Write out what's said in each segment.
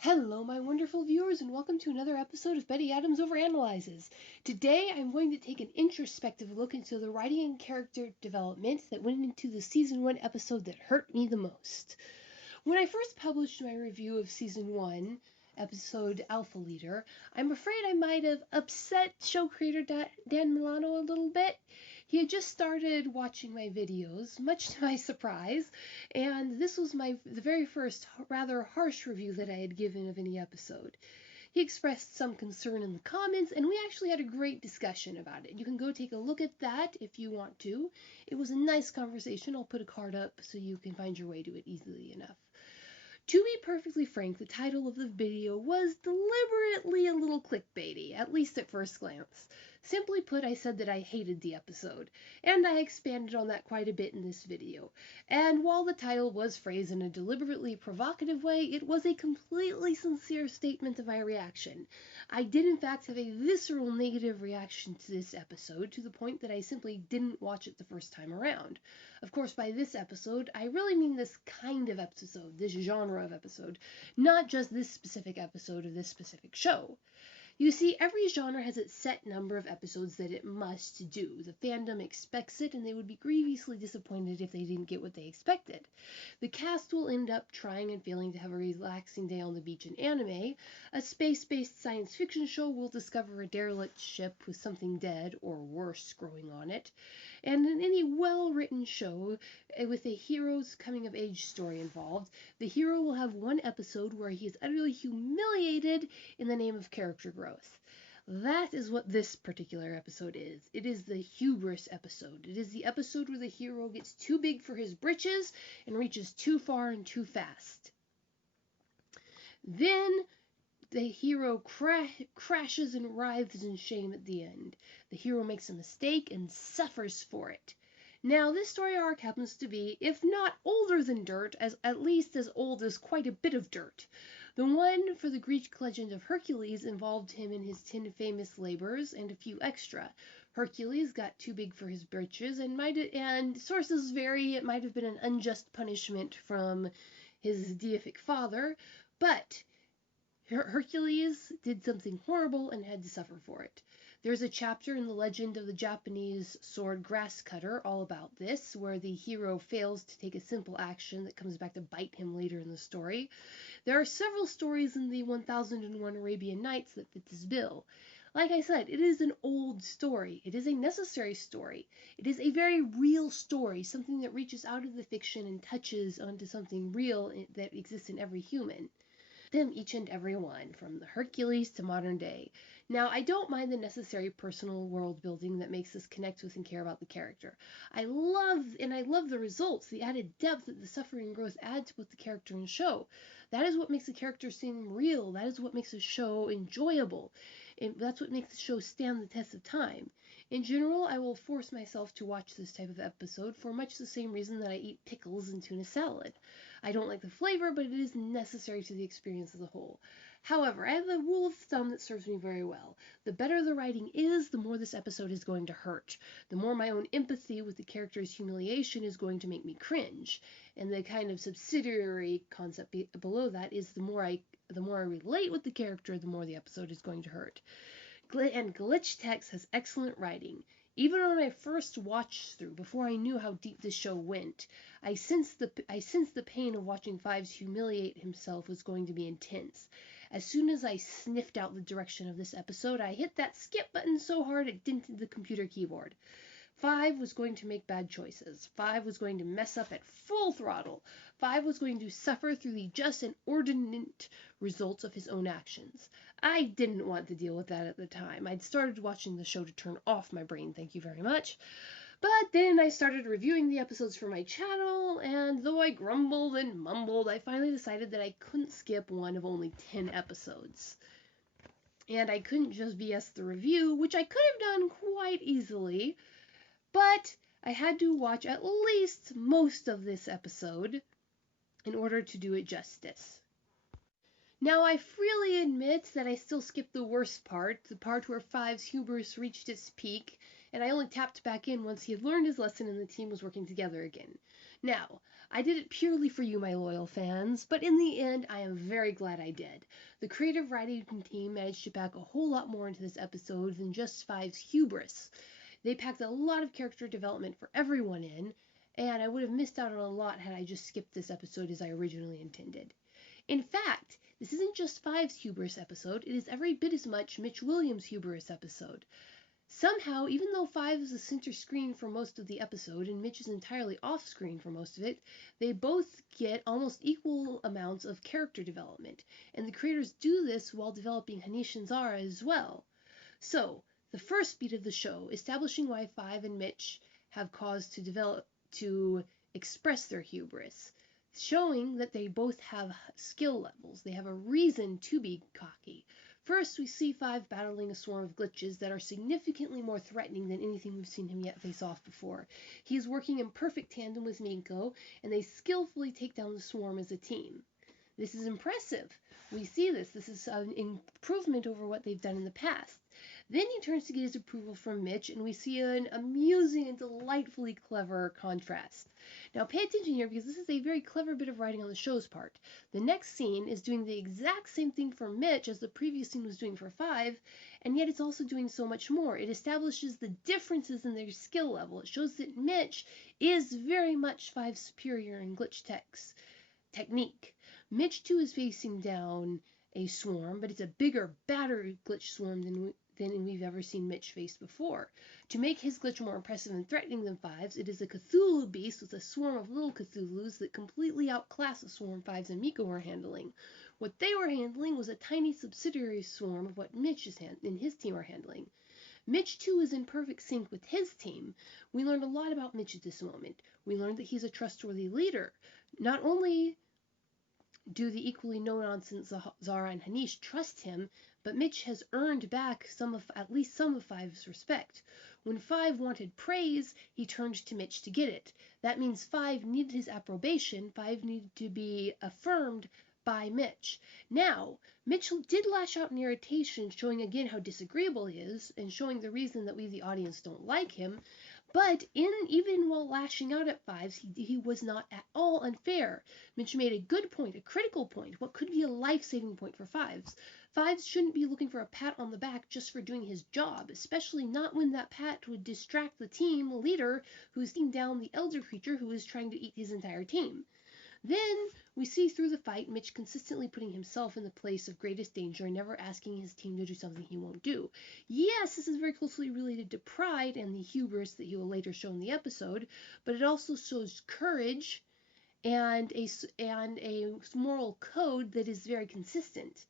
Hello, my wonderful viewers, and welcome to another episode of Betty Adams OverAnalyzes. Today, I'm going to take an introspective look into the writing and character development that went into the Season 1 episode that hurt me the most. When I first published my review of Season 1, episode Alpha Leader, I'm afraid I might have upset show creator Dan Milano a little bit. He had just started watching my videos, much to my surprise, and this was the very first rather harsh review that I had given of any episode. He expressed some concern in the comments, and we actually had a great discussion about it. You can go take a look at that if you want to. It was a nice conversation. I'll put a card up so you can find your way to it easily enough. To be perfectly frank, the title of the video was deliberately a little clickbaity, at least at first glance. Simply put, I said that I hated the episode, and I expanded on that quite a bit in this video. And while the title was phrased in a deliberately provocative way, it was a completely sincere statement of my reaction. I did in fact have a visceral negative reaction to this episode, to the point that I simply didn't watch it the first time around. Of course, by this episode, I really mean this kind of episode, this genre of episode, not just this specific episode of this specific show. You see, every genre has its set number of episodes that it must do. The fandom expects it, and they would be grievously disappointed if they didn't get what they expected. The cast will end up trying and failing to have a relaxing day on the beach in anime. A space-based science fiction show will discover a derelict ship with something dead, or worse, growing on it. And in any well-written show with a hero's coming-of-age story involved, the hero will have one episode where he is utterly humiliated in the name of character growth. That is what this particular episode is. It is the hubris episode. It is the episode where the hero gets too big for his britches and reaches too far and too fast. Then the hero crashes and writhes in shame at the end. The hero makes a mistake and suffers for it. Now, this story arc happens to be, if not older than dirt, at least as old as quite a bit of dirt. The one for the Greek legend of Hercules involved him in his 10 famous labors and a few extra. Hercules got too big for his britches, and sources vary, it might have been an unjust punishment from his deific father, but Hercules did something horrible and had to suffer for it. There's a chapter in the legend of the Japanese sword Grasscutter all about this, where the hero fails to take a simple action that comes back to bite him later in the story. There are several stories in the 1001 Arabian Nights that fit this bill. Like I said, it is an old story. It is a necessary story. It is a very real story, something that reaches out of the fiction and touches onto something real that exists in every human. Them each and every one, from the Hercules to modern day. Now, I don't mind the necessary personal world building that makes us connect with and care about the character. I love the results, the added depth that the suffering and growth add to both the character and show. That is what makes the character seem real. That is what makes a show enjoyable. And that's what makes the show stand the test of time. In general, I will force myself to watch this type of episode for much the same reason that I eat pickles and tuna salad. I don't like the flavor, but it is necessary to the experience as a whole. However, I have a rule of thumb that serves me very well. The better the writing is, the more this episode is going to hurt. The more my own empathy with the character's humiliation is going to make me cringe. And the kind of subsidiary concept below that is the more I relate with the character, the more the episode is going to hurt. And Glitch Text has excellent writing. Even on my first watch through, before I knew how deep this show went, I sensed the pain of watching Fives humiliate himself was going to be intense. As soon as I sniffed out the direction of this episode, I hit that skip button so hard it dented the computer keyboard. Five was going to make bad choices. Five was going to mess up at full throttle. Five was going to suffer through the just and ordinate results of his own actions. I didn't want to deal with that at the time. I'd started watching the show to turn off my brain, thank you very much. But then I started reviewing the episodes for my channel, and though I grumbled and mumbled, I finally decided that I couldn't skip one of only 10 episodes. And I couldn't just BS the review, which I could have done quite easily, but I had to watch at least most of this episode in order to do it justice. Now, I freely admit that I still skipped the worst part, the part where Five's hubris reached its peak, and I only tapped back in once he had learned his lesson and the team was working together again. Now, I did it purely for you, my loyal fans, but in the end, I am very glad I did. The creative writing team managed to pack a whole lot more into this episode than just Five's hubris. They packed a lot of character development for everyone in, and I would have missed out on a lot had I just skipped this episode as I originally intended. In fact, this isn't just Five's hubris episode, it is every bit as much Mitch Williams' hubris episode. Somehow, even though Five is the center screen for most of the episode and Mitch is entirely off screen for most of it, they both get almost equal amounts of character development, and the creators do this while developing Hanish and Zara as well. So, the first beat of the show, establishing why Five and Mitch have cause to express their hubris, showing that they both have skill levels. They have a reason to be cocky. First, we see Five battling a swarm of glitches that are significantly more threatening than anything we've seen him yet face off before. He is working in perfect tandem with Me-K.O, and they skillfully take down the swarm as a team. This is impressive. We see this. This is an improvement over what they've done in the past. Then he turns to get his approval from Mitch, and we see an amusing and delightfully clever contrast. Now pay attention here because this is a very clever bit of writing on the show's part. The next scene is doing the exact same thing for Mitch as the previous scene was doing for Five, and yet it's also doing so much more. It establishes the differences in their skill level. It shows that Mitch is very much Five's superior in glitch technique. Mitch too is facing down a swarm, but it's a bigger, badder glitch swarm than we've ever seen Mitch face before. To make his glitch more impressive and threatening than Five's, it is a Cthulhu beast with a swarm of little Cthulhus that completely outclass the swarm Fives and Me-K.O were handling. What they were handling was a tiny subsidiary swarm of what Mitch and his team are handling. Mitch, too, is in perfect sync with his team. We learned a lot about Mitch at this moment. We learned that he's a trustworthy leader. Not only do the equally no-nonsense Zara and Hanish trust him, but Mitch has earned back at least some of Five's respect. When Five wanted praise, he turned to Mitch to get it. That means Five needed his approbation. Five needed to be affirmed by Mitch. Now, Mitch did lash out in irritation, showing again how disagreeable he is, and showing the reason that we, the audience, don't like him. But even while lashing out at Fives, he was not at all unfair. Mitch made a good point, a critical point, what could be a life-saving point for Fives. Fives shouldn't be looking for a pat on the back just for doing his job, especially not when that pat would distract the team leader who's taking down the elder creature who is trying to eat his entire team. Then we see through the fight Mitch consistently putting himself in the place of greatest danger and never asking his team to do something he won't do. Yes, this is very closely related to pride and the hubris that he will later show in the episode, but it also shows courage and a moral code that is very consistent.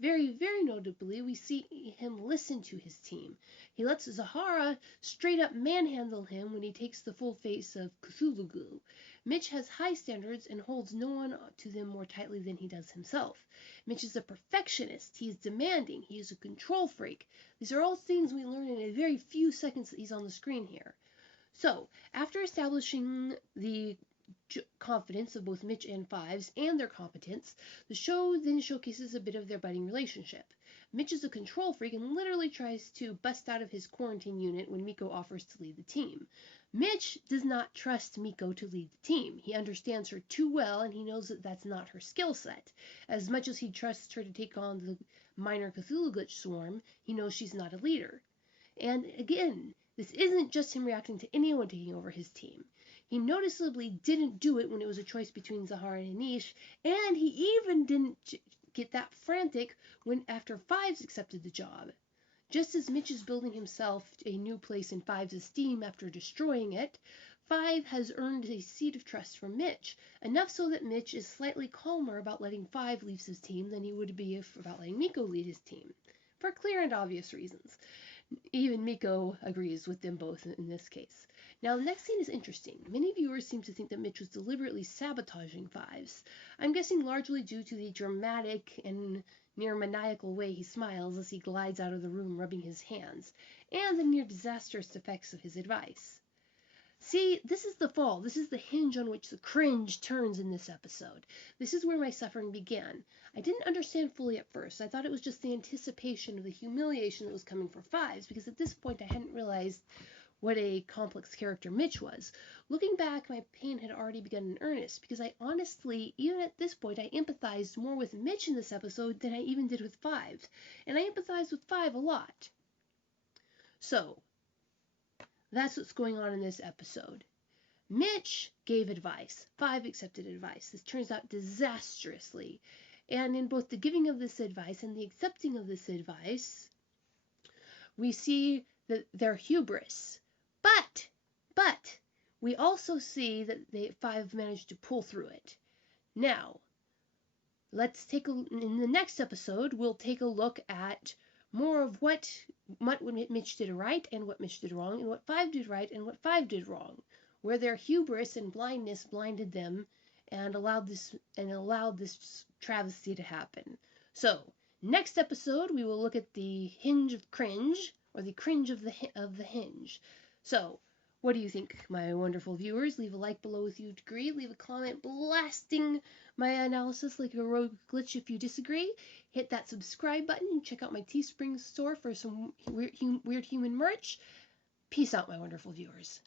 Very, very notably, we see him listen to his team. He lets Zahara straight up manhandle him when he takes the full face of Cthulhu. Mitch has high standards and holds no one to them more tightly than he does himself. Mitch is a perfectionist. He is demanding. He is a control freak. These are all things we learn in a very few seconds that he's on the screen here. So, after establishing the confidence of both Mitch and Fives and their competence, the show then showcases a bit of their budding relationship. Mitch is a control freak and literally tries to bust out of his quarantine unit when Me-K.O offers to lead the team. Mitch does not trust Me-K.O to lead the team. He understands her too well, and he knows that that's not her skill set. As much as he trusts her to take on the minor Cthulhu glitch swarm, he knows she's not a leader. And again, this isn't just him reacting to anyone taking over his team. He noticeably didn't do it when it was a choice between Zahara and Hanish, and he even didn't get that frantic when after Fives accepted the job. Just as Mitch is building himself a new place in Five's esteem after destroying it, Five has earned a seed of trust from Mitch, enough so that Mitch is slightly calmer about letting Five leave his team than he would be about letting Me-K.O lead his team, for clear and obvious reasons. Even Me-K.O agrees with them both in this case. Now, the next scene is interesting. Many viewers seem to think that Mitch was deliberately sabotaging Fives. I'm guessing largely due to the dramatic and near maniacal way he smiles as he glides out of the room rubbing his hands, and the near disastrous effects of his advice. See, this is the fall. This is the hinge on which the cringe turns in this episode. This is where my suffering began. I didn't understand fully at first. I thought it was just the anticipation of the humiliation that was coming for Fives, because at this point I hadn't realized what a complex character Mitch was. Looking back, my pain had already begun in earnest, because I honestly, even at this point, I empathized more with Mitch in this episode than I even did with Five. And I empathized with Five a lot. So, that's what's going on in this episode. Mitch gave advice. Five accepted advice. This turns out disastrously. And in both the giving of this advice and the accepting of this advice, we see that their hubris. But we also see that Five managed to pull through it. Now, in the next episode, we'll take a look at more of what Mitch did right and what Mitch did wrong, and what Five did right and what Five did wrong, where their hubris and blindness blinded them and allowed this travesty to happen. So, next episode, we will look at the hinge of cringe, or the cringe of the hinge. So, what do you think, my wonderful viewers? Leave a like below if you agree. Leave a comment blasting my analysis like a rogue glitch if you disagree. Hit that subscribe button. Check out my Teespring store for some weird human merch. Peace out, my wonderful viewers.